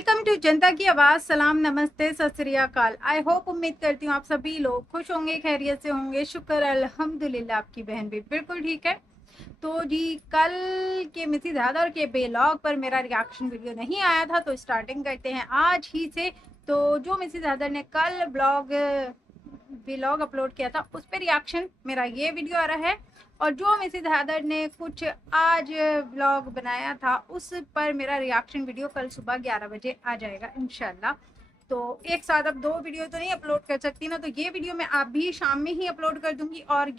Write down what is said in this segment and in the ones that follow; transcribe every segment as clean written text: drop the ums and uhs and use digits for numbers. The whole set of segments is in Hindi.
वेलकम टू जनता की आवाज़। सलाम, नमस्ते, सत श्री अकाल। आई होप, उम्मीद करती हूँ आप सभी लोग खुश होंगे, खैरियत से होंगे। शुक्र अल्हम्दुलिल्लाह, आपकी बहन भी बिल्कुल ठीक है। तो जी, कल के मिसेज हैदर के ब्लॉग पर मेरा रिएक्शन वीडियो नहीं आया था, तो स्टार्टिंग करते हैं आज ही से। तो जो मिसेज हैदर ने कल व्लॉग अपलोड किया था, उस पर रिएक्शन मेरा ये वीडियो आ रहा है। और जो मिसेज हैदर ने कुछ आज व्लॉग बनाया था, उस पर मेरा रिएक्शन वीडियो कल सुबह 11 बजे आ जाएगा इंशाल्लाह। तो एक साथ अब दो वीडियो तो नहीं अपलोड कर सकती ना, तो ये वीडियो मैं अभी शाम में ही अपलोड कर दूंगी। और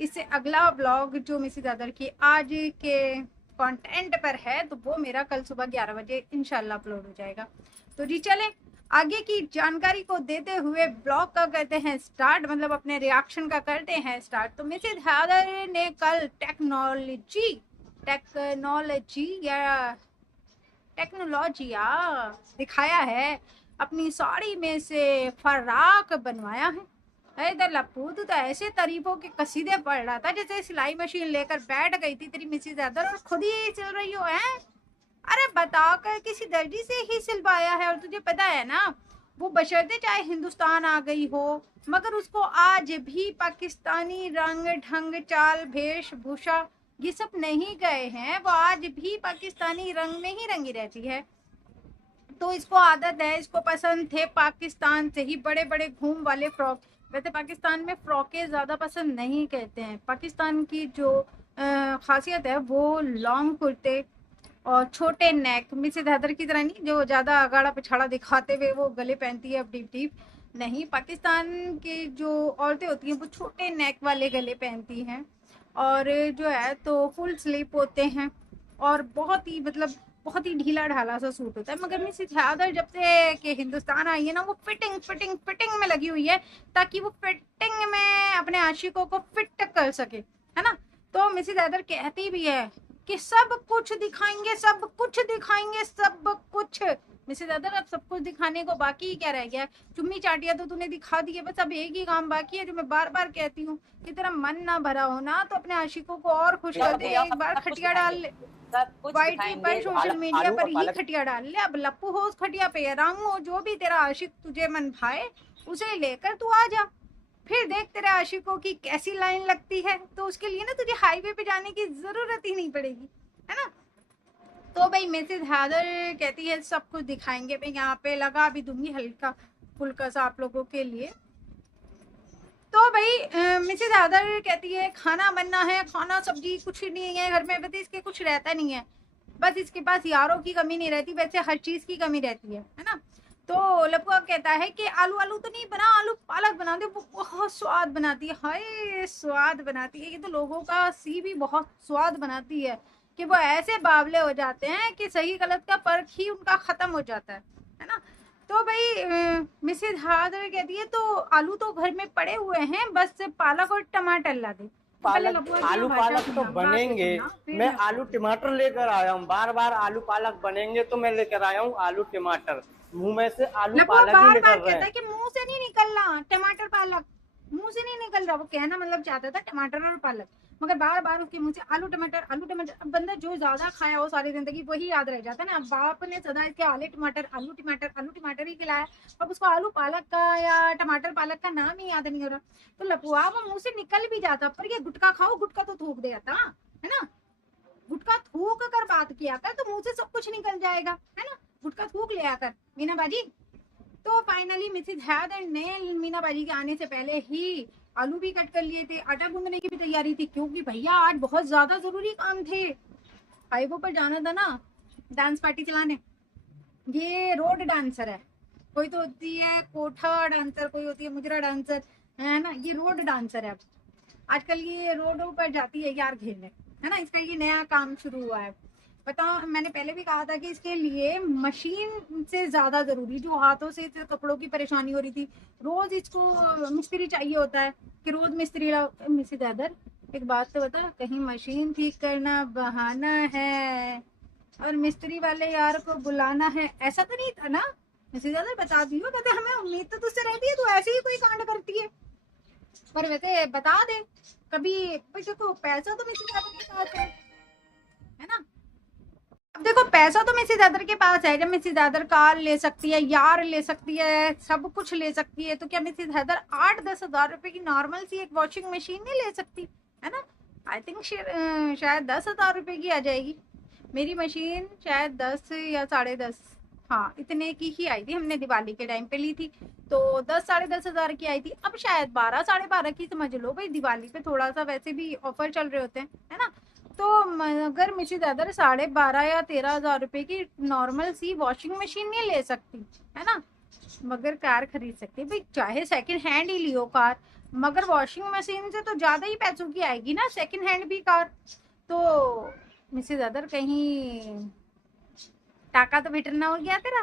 इससे अगला व्लॉग जो मिसेज हैदर की आज के कंटेंट पर है, तो वो मेरा कल सुबह 11 बजे इंशाल्लाह अपलोड हो जाएगा। तो जी चलें, आगे की जानकारी को देते हुए ब्लॉग का करते हैं स्टार्ट, मतलब अपने रिएक्शन का करते हैं स्टार्ट। तो मिसेज हैदर ने कल टेक्नोलॉजिया दिखाया है। अपनी साड़ी में से फराक बनवाया है। इधर लप्पू, तू तो ऐसे तारीफों के कसीदे पढ़ रहा था जैसे सिलाई मशीन लेकर बैठ गई थी तेरी मिसेज हैदर, और खुद ही सिल रही हो है। अरे बता कर, किसी दर्जी से ही सिलवाया है। और तुझे पता है ना, वो बशर्ते चाहे हिंदुस्तान आ गई हो, मगर उसको आज भी पाकिस्तानी रंग ढंग चाल वेशभूषा ये सब नहीं गए हैं। वो आज भी पाकिस्तानी रंग में ही रंगी रहती है। तो इसको आदत है, इसको पसंद थे पाकिस्तान से ही बड़े बड़े घूम वाले फ्रॉक। वैसे पाकिस्तान में फ्रॉकें ज़्यादा पसंद नहीं कहते हैं। पाकिस्तान की जो खासियत है वो लॉन्ग कुर्ते और छोटे नेक, मिसेज हैदर की तरह नहीं जो ज़्यादा अगाड़ा पिछाड़ा दिखाते हुए वो गले पहनती है अब डीप डीप। नहीं, पाकिस्तान की जो औरतें होती हैं वो छोटे नेक वाले गले पहनती हैं। और जो है तो फुल स्लीव होते हैं, और बहुत ही मतलब बहुत ही ढीला ढाला सा सूट होता है। मगर मिसेज हैदर जब से कि हिंदुस्तान आई है ना, वो फिटिंग फिटिंग फिटिंग में लगी हुई है, ताकि वो फिटिंग में अपने आशिकों को फिट कर सके, है ना। तो मिसेज हैदर कहती भी है कि सब कुछ दिखाएंगे, सब कुछ दिखाएंगे, सब कुछ। मिसेज अदर, अब सब कुछ दिखाने को बाकी ही क्या रह गया? चुम्मी चाटिया तो तूने दिखा दी है, बस अब एक ही काम बाकी है जो मैं बार बार कहती हूँ कि तेरा मन ना भरा हो ना, तो अपने आशिकों को और खुश कर दे। एक बार खटिया डाल ले, सब कुछ वाईटी पर, दिखाएंगे। सोशल मीडिया आलू पर और ही पालक। खटिया डाल ले। अब लप्पू हो उस खटिया पे, रंग हो, जो भी तेरा आशिक तुझे मन भाए उसे लेकर तू आ जा। फिर देख तेरे आशिकों की कैसी लाइन लगती है। तो उसके लिए ना तुझे हाईवे पे जाने की जरूरत ही नहीं पड़ेगी, है ना। तो भाई मिसेज हैदर कहती है सब कुछ दिखाएंगे। मैं यहाँ पे लगा भी दूंगी हल्का फुल्का सा आप लोगों के लिए। तो भाई मिसेज हैदर कहती है खाना बनना है, खाना सब्जी कुछ नहीं है घर में, बस इसके कुछ रहता नहीं है। बस इसके पास यारों की कमी नहीं रहती, वैसे हर चीज की कमी रहती है ना। तो लपुआ कहता है कि आलू आलू तो नहीं बना, आलू पालक बना दे, वो बहुत स्वाद बनाती है। हाय, स्वाद बनाती है, ये तो लोगों का सी भी बहुत स्वाद बनाती है कि वो ऐसे बावले हो जाते हैं कि सही गलत का फर्क ही उनका खत्म हो जाता है ना। तो भाई मिसेज हैदर कहती है तो आलू तो घर में पड़े हुए हैं, बस पालक और टमाटर ला दे। तो पहले पालक, लपुआ की ना आलू भाषा पालक तो सुनना, बात तो बनेंगे। सुनना, फिर मैं लपुआ। आलू टमाटर लेकर आया हूँ, बार बार आलू पालक बनेंगे तो मैं लेकर आया हूँ आलू टमाटर। मुंह में से आलू लपुआ पालक ही बार बार निकल रहे कहता हैं। है कि मुंह से नहीं निकल रहा टमाटर पालक, मुंह से नहीं निकल रहा। वो कहना मतलब चाहता था टमाटर और पालक, मगर बार बार उसके मुंह से आलू टमाटर आलू टमाटर। अब बंदा जो ज्यादा खाया हो सारी जिंदगी वही याद रह जाता है ना। अब बाप ने सदा इसके आलू टमाटर ही खिलाया, अब उसको आलू पालक का या टमाटर पालक का नाम ही याद नहीं हो रहा। तो लपुआ वो मुंह से निकल भी जाता, पर ये गुटखा खाओ, गुटखा तो थूक दे जाता, है ना। गुटखा थूक कर बात किया कर तो मुंह से सब कुछ निकल जाएगा, है ना। गुटखा थूक लिया कर मीना बाजी। तो फाइनली मिसेज हैदर ने मीना बाजी के आने से पहले ही आलू भी कट कर लिए थे, आटा गूंदने की भी तैयारी थी, क्योंकि भैया आज बहुत ज्यादा जरूरी काम थे। हाईवे पर जाना था ना डांस पार्टी चलाने। ये रोड डांसर है, कोई तो होती है कोठा डांसर, कोई होती है मुजरा डांसर, है ना। ये रोड डांसर है। आजकल ये रोडों पर जाती है यार खेलने, है ना। इसका ये नया काम शुरू हुआ है। बताओ, मैंने पहले भी कहा था कि इसके लिए मशीन से ज्यादा जरूरी, जो हाथों से कपड़ों की परेशानी हो रही थी, रोज इसको मिस्त्री चाहिए होता है कि रोज मिस्त्री लाओ। मिसेज हैदर, एक बात तो बता, कहीं मशीन ठीक करना बहाना है और मिस्त्री वाले यार को बुलाना है, ऐसा तो नहीं था ना। मिसेज हैदर बता दियो, कहते हमें उम्मीद तो तुझसे रहती है, तू ऐसे ही कोई कांड करती है। पर वैसे बता दे कभी, देखो पैसा तो मिसेज हैदर के साथ है ना। अब देखो पैसा तो मिसेज अदर के पास है, जब मिसेज अदर कार ले सकती है, यार ले सकती है, सब कुछ ले सकती है, तो क्या मिसेज अदर 8-10 हज़ार रुपए की नॉर्मल सी एक वॉशिंग मशीन नहीं ले सकती, है ना? आई थिंक शायद 10 हज़ार रुपए की आ जाएगी। मेरी मशीन शायद 10 या 10.5, हाँ इतने की ही आई थी, हमने दिवाली के टाइम पे ली थी, तो 10-10.5 हज़ार की आई थी। अब शायद 12-12.5 की समझ लो भाई, दिवाली पे थोड़ा सा वैसे भी ऑफर चल रहे होते हैं, है ना? तो अगर मिसेज अदर 12.5 या 13 हज़ार रुपए की नॉर्मल सी वॉशिंग मशीन नहीं ले सकती, है ना, मगर कार खरीद सकती है भाई, चाहे सेकंड हैंड ही लियो कार, मगर वॉशिंग मशीन से तो ज्यादा ही पैसों की आएगी ना सेकंड हैंड भी कार। तो मिसेज अदर कहीं टाका तो बिटरना हो गया तेरा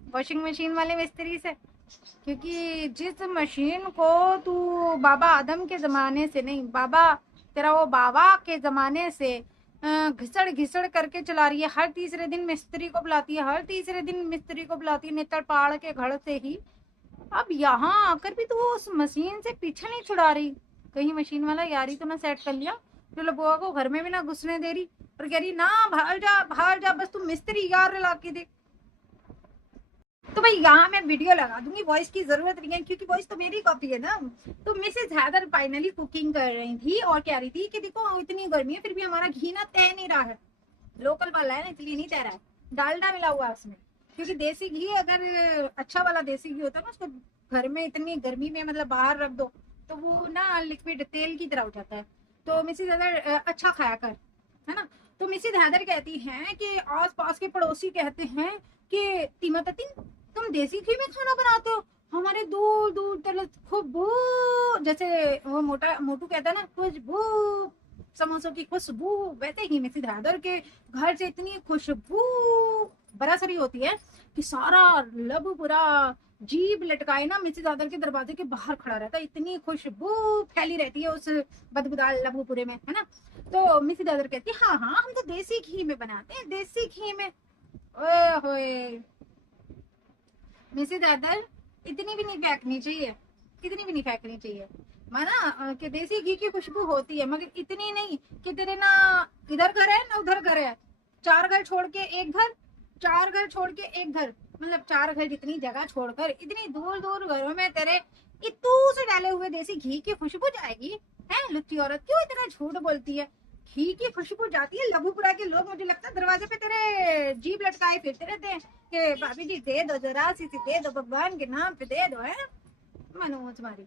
वॉशिंग मशीन वाले मिस्त्री से, क्योंकि जिस मशीन को तू बाबा आदम के ज़माने से नहीं, बाबा तेरा वो बाबा के ज़माने से घिसड़ घिसड़ करके चला रही है, हर तीसरे दिन मिस्त्री को बुलाती है, हर तीसरे दिन मिस्त्री को बुलाती है नेतर पहाड़ के घर से ही, अब यहाँ आकर भी तू उस मशीन से पीछा नहीं छुड़ा रही, कहीं मशीन वाला यारी तो ना सेट कर लिया जो लबुआ को घर में भी ना घुसने दे रही और कह रही ना बाहर जा बस तू मिस्त्री यार ला के दे। तो भाई यहाँ मैं वीडियो लगा दूंगी, वॉइस की जरूरत नहीं है क्योंकि वॉइस तो मेरी कॉपी है ना। तो मिसेज हैदर फाइनली कुकिंग कर रही थी और कह रही थी कि देखो इतनी गर्मी है फिर भी हमारा घी ना तय नहीं रहा है, लोकल वाला है ना इसलिए नहीं तय रहा है, डालडा मिला हुआ है उसमें, क्योंकि देसी घी अगर अच्छा वाला देसी घी होता है ना उसको घर में इतनी गर्मी में मतलब बाहर रख दो तो वो ना लिक्विड तेल की तरह हो जाता है। तो मिसेज हैदर अच्छा खाया कर, है ना? तो मिसेज हैदर कहती हैं कि आस पास के पड़ोसी कहते हैं कि तीमततिन तुम देसी घी में खाना बनाते हो, हमारे दूर दूर तक खुशबू, जैसे वो मोटू कहता है ना खुशबू, समोसों की खुशबू, वैसे ही मिसेज हैदर के घर से इतनी खुशबू बरासरी होती है कि सारा लब पूरा जीभ लटकाए ना मिसेज हैदर के दरवाजे के बाहर खड़ा रहता है, इतनी खुशबू फैली रहती है उस बदबूदार लबूपुरे में, है ना? तो मिसेज हैदर कहती है हाँ हाँ हम तो देसी घी में बनाते हैं, देसी घी में। ओए होए मिसेज हैदर इतनी भी नहीं फेंकनी चाहिए, इतनी भी नहीं फेंकनी चाहिए, माना कि देसी घी की खुशबू होती है मगर इतनी नहीं कि तेरे ना इधर घर है ना उधर घर है, 4 घर छोड़ के एक घर, 4 घर छोड़ के एक घर, मतलब 4 घर जितनी जगह छोड़कर इतनी दूर दूर घरों में तेरे इतू से डाले हुए देसी घी की खुशबू जाएगी, है लुच्ची औरत क्यों इतना झूठ बोलती है? घी की खुशबू जाती है, लघुपुरा के लोग मुझे लगता है दरवाजे पे तेरे जीभ लटकाए फिरते रहते हैं कि भाभी जी दे दो जरा सी दे दो भगवान के नाम पे दे दो, है मनोज मारी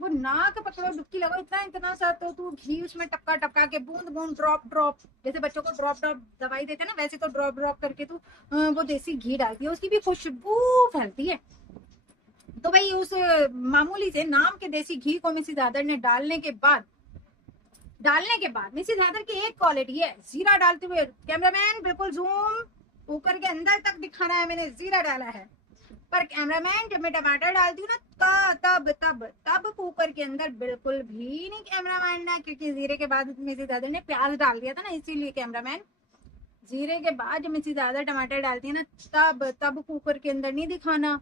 वो नाक पकड़ो डुबकी लगाओ इतना इतना सा, तो तू घी उसमें टपका टपका के बूंद बूंद ड्रॉप ड्रॉप, जैसे बच्चों को ड्रॉप ड्रॉप दवाई देते हैं ना वैसे तो ड्रॉप ड्रॉप करके तू वो देसी घी डालती है, उसकी भी खुशबू फैलती है। तो भाई उस मामूली से नाम के देसी घी को मिसेज हैदर ने डालने के बाद मिसेज हैदर की एक क्वालिटी है, जीरा डालते हुए कैमरामैन बिल्कुल जूम कुकर के अंदर तक दिखाना है मैंने जीरा डाला है, पर कैमरामैन जब मैं टमाटर डालती हूँ ना तब कुकर के अंदर बिल्कुल भी नहीं कैमरामैन ना, क्योंकि जीरे के बाद मिसेज हैदर ने प्याज डाल दिया था ना, इसीलिए कैमरामैन जीरे के बाद जब मिसेज हैदर टमाटर डालती है ना तब कुकर के अंदर नहीं दिखाना।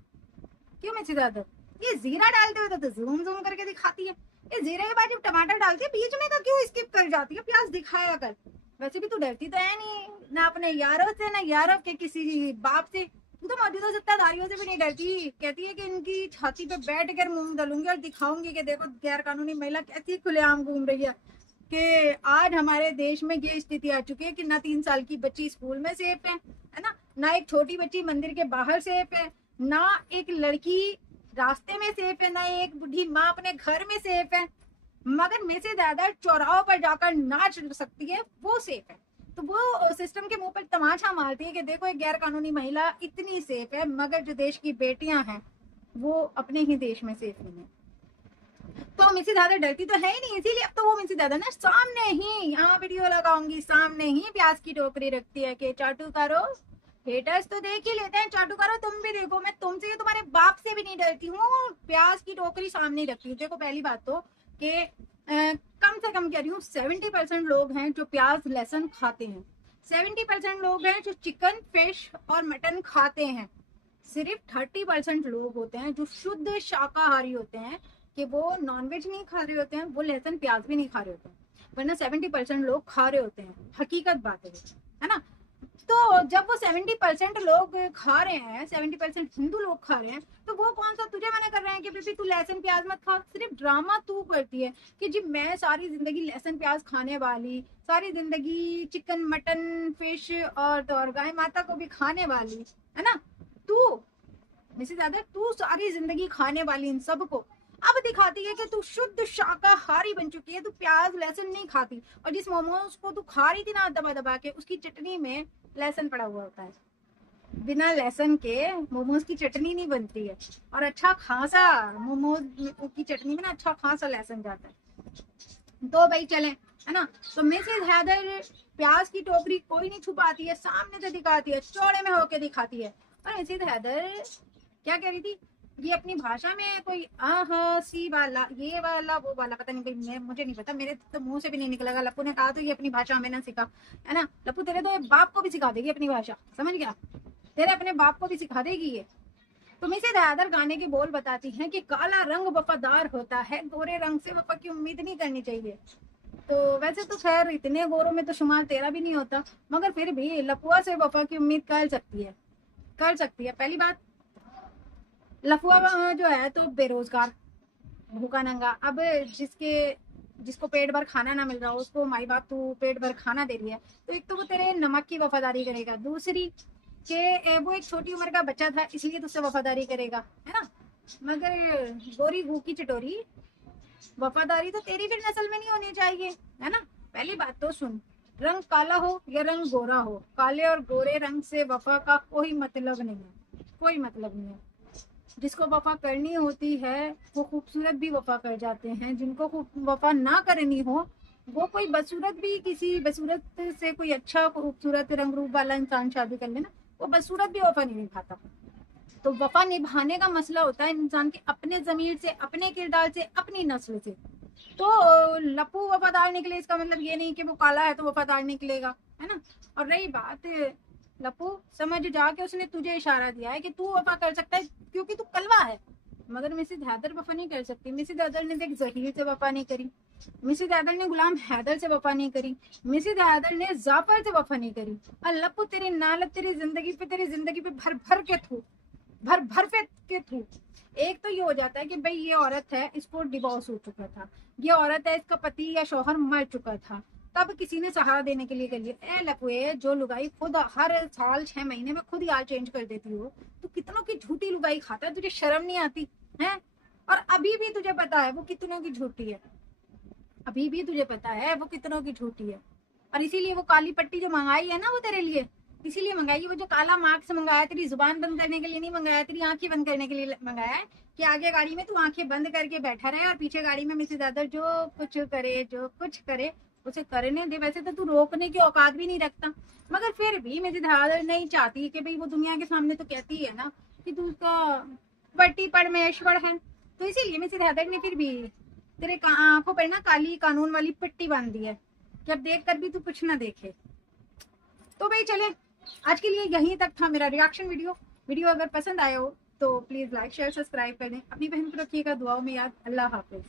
क्यों मिसेज हैदर ये जीरा डालते हुए तो जूम जूम करके दिखाती है, ये जीरे के बाद जब टमाटर डालती है बीच में का क्यों स्किप कर जाती है, प्याज दिखाया कर, वैसे भी तू डरती तो है नहीं ना अपने यारों से ना यारों के किसी बाप से, तू तो मौजूदा सत्ताधारियों से भी नहीं डरती, कहती है कि इनकी छाती पे बैठ कर मुंह डालूंगी और दिखाऊंगी कि देखो गैर कानूनी महिला कैसी खुलेआम घूम रही है, कि आज हमारे देश में ये स्थिति आ चुकी है कि ना 3 साल की बच्ची स्कूल में सेफ है ना एक छोटी बच्ची मंदिर के बाहर सेफ है, ना एक लड़की रास्ते में सेफ है, ना एक बुढ़ी माँ अपने घर में सेफ है, मगर मिसेज हैदर चौराहों पर जाकर नाच सकती है वो सेफ है। तो वो सिस्टम के मुंह पर तमाचा मारती है कि देखो एक गैर कानूनी महिला इतनी सेफ है, मगर जो देश की बेटियां हैं वो अपने ही देश में सेफ नहीं है। तो मिसेज हैदर डरती तो है ही नहीं, इसीलिए अब तो वो मिसेज हैदर ना सामने ही यहाँ वीडियो लगाऊंगी, सामने ही प्याज की टोकरी रखती है कि चाटू करो, हेटर्स तो देख ही लेते हैं, चाटू करो तुम भी देखो, मैं तुमसे तुम्हारे बाप से भी नहीं डरती हूँ, प्याज की टोकरी सामने रखती हूँ। देखो पहली बात तो कि कम से कम कह रही हूँ 70% लोग हैं जो प्याज लहसुन खाते हैं, 70% लोग हैं जो चिकन फिश और मटन खाते हैं, सिर्फ 30% लोग होते हैं जो शुद्ध शाकाहारी होते हैं कि वो नॉनवेज नहीं खा रहे होते हैं, वो लहसुन प्याज भी नहीं खा रहे होते हैं, वरना 70% लोग खा रहे होते हैं, हकीकत बात है ना। तो जब वो 70% लोग खा रहे हैं, 70% हिंदू लोग खा रहे हैं, तो वो कौन सा तुझे मना कर रहे हैं कि बेबी तू लहसुन प्याज मत खा? सिर्फ ड्रामा तू करती है कि जी मैं सारी जिंदगी लहसुन प्याज खाने वाली, सारी जिंदगी चिकन मटन फिश और गाय माता को भी खाने वाली, है ना? तू मिसेस यादव, तू सारी जिंदगी खाने वाली इन सबको अब दिखाती है कि तू शुद्ध शाकाहारी बन चुकी है, तू प्याज लहसुन नहीं खाती। और जिस मोमोज को तू खा रही थी ना दबा दबा के, उसकी चटनी में लहसुन पड़ा हुआ होता है। बिना लहसुन के मोमोज की चटनी नहीं बनती है। और अच्छा खासा मोमोज की चटनी में ना अच्छा खासा लहसुन जाता है। तो भाई चले, है ना? तो मिसेज हैदर प्याज की टोकरी कोई नहीं छुपाती है, सामने से दिखाती है, चौड़े में होके दिखाती है। और मिसेज हैदर क्या कह रही थी? ये अपनी भाषा में कोई आह सी वाला ये वाला वो वाला पता नहीं, मैं मुझे नहीं पता, मेरे तो मुंह से भी नहीं निकलेगा। लप्पू ने कहा तो ये अपनी भाषा हमें ना सिखा, है ना? लप्पू तेरे तो बाप को भी सिखा देगी अपनी भाषा, समझ गया? तेरे अपने बाप को भी सिखा देगी ये। तो मिसेज हैदर गाने के बोल बताती हैं कि काला रंग वफादार होता है, गोरे रंग से वफा की उम्मीद नहीं करनी चाहिए। तो वैसे तो खैर इतने गोरों में तो शुमार तेरा भी नहीं होता, मगर फिर भी लपुआ से वफा की उम्मीद कर सकती है, कर सकती है। पहली बात, लफुआ जो है तो बेरोजगार, भूखा नंगा। अब जिसको पेट भर खाना ना मिल रहा हो उसको माई बाप तू पेट भर खाना दे रही है, तो एक तो वो तेरे नमक की वफादारी करेगा, दूसरी के वो एक छोटी उम्र का बच्चा था इसलिए तुझसे वफादारी करेगा, है ना? मगर गोरी भूखी चटोरी, वफादारी तो तेरी फिर नस्ल में नहीं होनी चाहिए, है ना? पहली बात तो सुन, रंग काला हो या रंग गोरा हो, काले और गोरे रंग से वफा का कोई मतलब नहीं है, कोई मतलब नहीं है। जिसको वफा करनी होती है वो खूबसूरत भी वफा कर जाते हैं, जिनको वफा ना करनी हो वो कोई बदसूरत भी, किसी बदसूरत से कोई अच्छा खूबसूरत रंग रूप वाला इंसान शादी कर लेना, वो बदसूरत भी वफा नहीं निभाता। तो वफा निभाने का मसला होता है इंसान के अपने जमीर से, अपने किरदार से, अपनी नस्ल से। तो लप्पू वफादार निकले इसका मतलब ये नहीं कि वो काला है तो वफादार निकलेगा, है ना? और रही बात, लप्पू समझ जाके उसने तुझे इशारा दिया है कि तू वफा कर सकता है क्योंकि तू कलवा है, मगर मिसेज हैदर वफा नहीं कर सकती। मिसेज हैदर ने देख जहीर से वफा नहीं करी, मिसेज हैदर ने गुलाम हैदर से वफा नहीं करी, मिसेज हैदर ने जाफर से वफा नहीं करी। और लप्पू तेरी नालत तेरी जिंदगी पे भर भर के थू, भर भर के थू। एक तो ये हो जाता है कि भाई ये औरत है, इसको डिवोर्स हो चुका था, ये औरत है इसका पति या शौहर मर चुका था, तब किसी ने सहारा देने के लिए कर लिया। ए लकुए, जो लुगाई खुद हर साल 6 महीने में खुद यार चेंज कर देती हो, तो कितनों की झूठी लुगाई खाता है, तुझे शर्म नहीं आती है? और अभी भी तुझे पता है वो कितनों की झूठी है, अभी भी तुझे पता है वो कितनों की झूठी है। और इसीलिए वो काली पट्टी जो मंगाई है ना वो तेरे लिए इसीलिए मंगाई है, वो जो काला मार्क्स मंगाया तेरी जुबान बंद करने के लिए नहीं मंगाया, तेरी आंखें बंद करने के लिए मंगाया है कि आगे गाड़ी में तू आंखें बंद करके बैठा रहे और पीछे गाड़ी में मिसेज अदर जो कुछ करे उसे करने दे। वैसे तो तू रोकने की औकात भी नहीं रखता, मगर फिर भी मिसेज अदर नहीं चाहती कि भाई वो दुनिया के सामने तो कहती है ना कि तू उसका पट्टी परमेश्वर है। तो इसीलिए मिसेज अदर ने फिर भी तेरे आंखों पर ना काली कानून वाली पट्टी बांध दी है कि अब देख कर भी तू कुछ ना देखे। तो भाई चले, आज के लिए यहीं तक था मेरा रिएक्शन वीडियो। वीडियो अगर पसंद आया हो तो प्लीज लाइक शेयर सब्सक्राइब कर दें, अपनी बहन को रखिएगा दुआओं में याद। अल्लाह हाफिज।